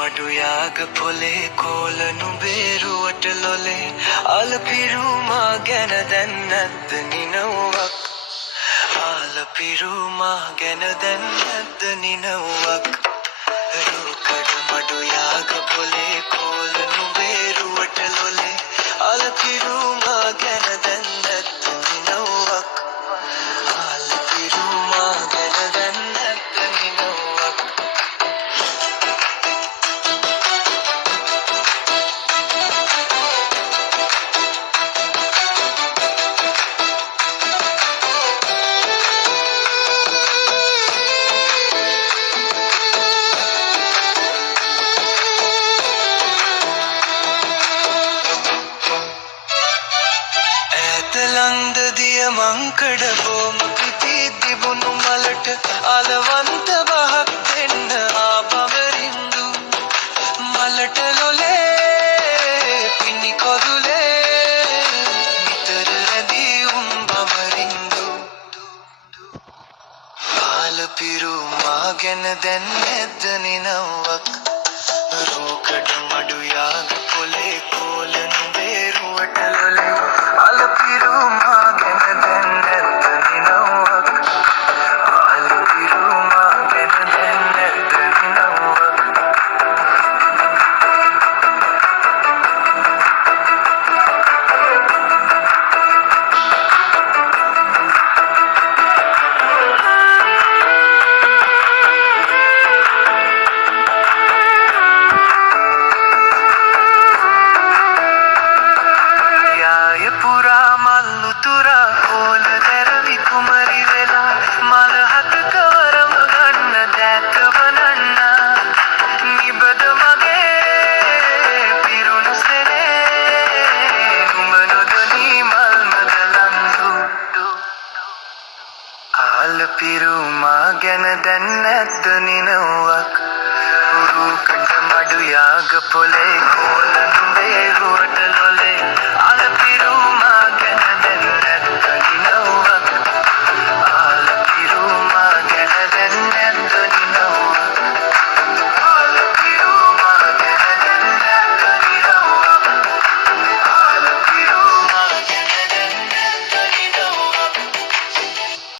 මඩුයාග පොලේ කෝලනු බේරුවට ලොලේ අලපිරුමා ගැන දැන් නැද්ද නිනව්වක් ආලපිරුමා ගැන දැන් නැද්ද නිනව්වක් රූකඩ මඩුයාග පොලේ කෝලනු බේරුවට ලොලේ අලපිරුමා ගැන දැන් නැද්ද නිනව්වක් ආලපිරුමා ගැන දැන් නැද්ද නිනව්වක් මංකඩ බොම පිපී තිබුණු මලට අලවන්ත බහක් දෙන්න ආපවරින්දු මලට ලොලේ පිණි කොදුලේ නිතර රැඳී බමරින්දු ආලපිරුමා ගැන දැන් නැද්ද නිනව්වක් රෝකඩ මඩුයාග පොලේ කෝලනු බේරුවට ලොලේ අලපිරුමා ගැන දැන් නැද්ද නිනව්වක් අලපිරුමා ගැන දැන් නැද්ද නිනව්වක් ආලපිරුමා ගැන දැන් නැද්ද නිනව්වක් රූකඩ මඩුයාග පොලේ කෝලනු බේරුවට ලොලේ